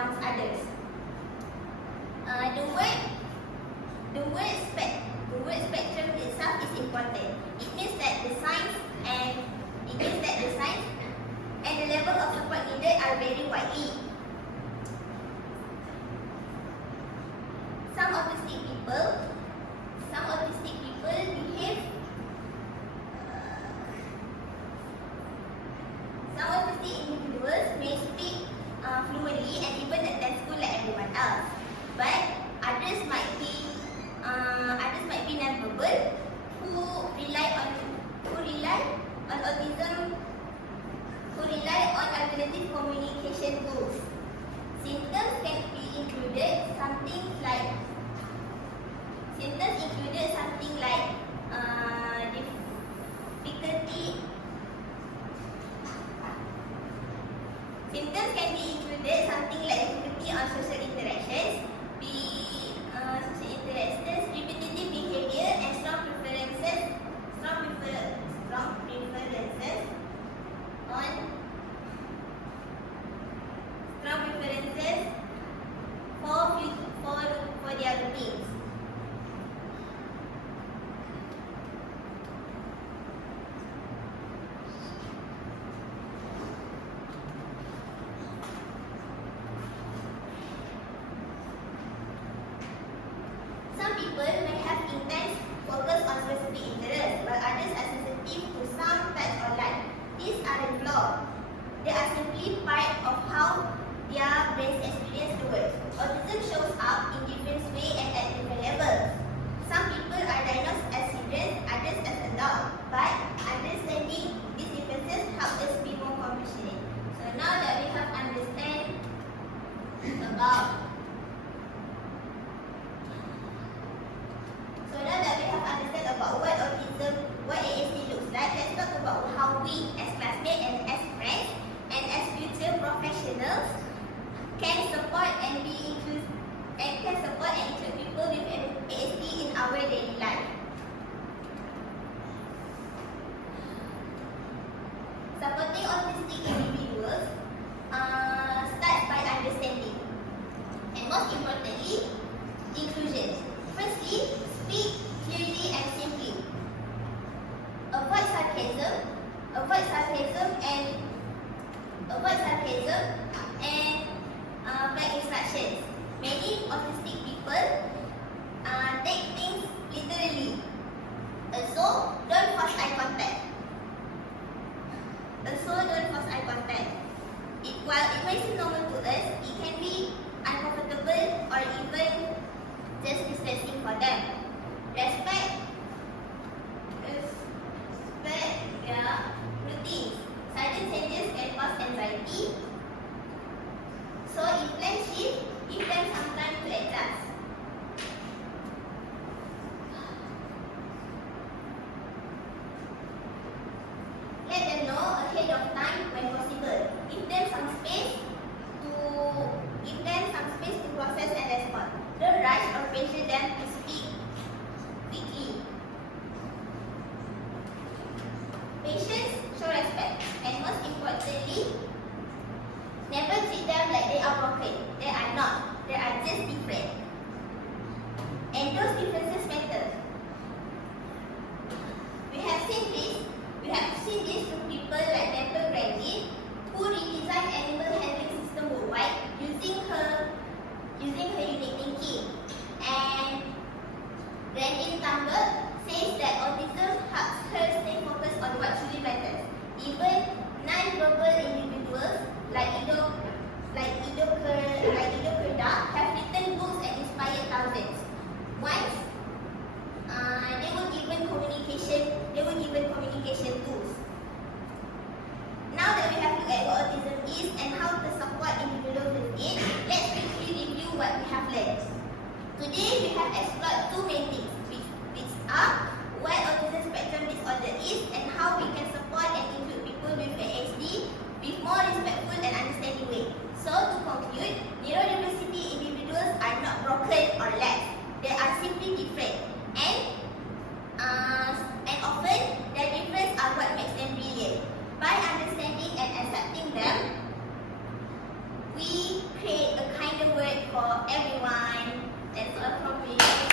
amongst others. The word spectrum itself is important. It means that the signs and the level of support needed are very widely. Some autistic individuals may speak fluently and even attend school like everyone else, but others might be non-verbal who rely on alternative communication tools. Symptoms can be included something like difficulty on social interactions, repetitive behavior, and strong preferences for their routines. Some people may have intense focus on specific interests, while others are sensitive to sound, touch, or light. These aren't flaws. They are simply part of how their brains experience the world. Autism shows up in different ways and at different levels. Some people are diagnosed as children, others as adults, but understanding these differences helps us be more compassionate. So now that we have understand about what ASD looks like, let's talk about how we as classmates and as friends and as future professionals can support and include people with ASD in our daily life. Supporting autistic individuals starts by understanding, and most importantly, inclusion. Firstly, speak clearly and simply. Avoid sarcasm and bad instructions. Many autistic people take things literally. So don't force eye contact. While it may seem normal to us, it can be uncomfortable or even just distressing for them. Respect their routines. Sudden changes can cause anxiety. So if plans shift, give them some time to adjust. Let them know ahead of time when possible. Give them some space to process and respond. Don't rush or pressure them to speak quickly. Patience, show respect, and most importantly, never treat them like they are broken. They are not. They are just different. And those differences matter. We have seen this to people like Dr. Grandin, who redesigned animal handling system worldwide using her unique thinking. And Grandin Thunberg says that autism helps her stay focused on what truly matters. Even non-verbal individuals like Ido Kerda have written books and inspired thousands. Once, they were given communication tools. Now that we have looked at what autism is and how to support individuals with it, let's quickly review what we have learned. Today we have explored two main things, which are what autism spectrum disorder is and how we can support and include people with ASD with more respectful and understanding way. So to conclude, neurodiversity individuals are not broken or less. They are simply different, and often their differences are what makes them brilliant. By understanding and accepting them, we create a good for everyone. That's all from me.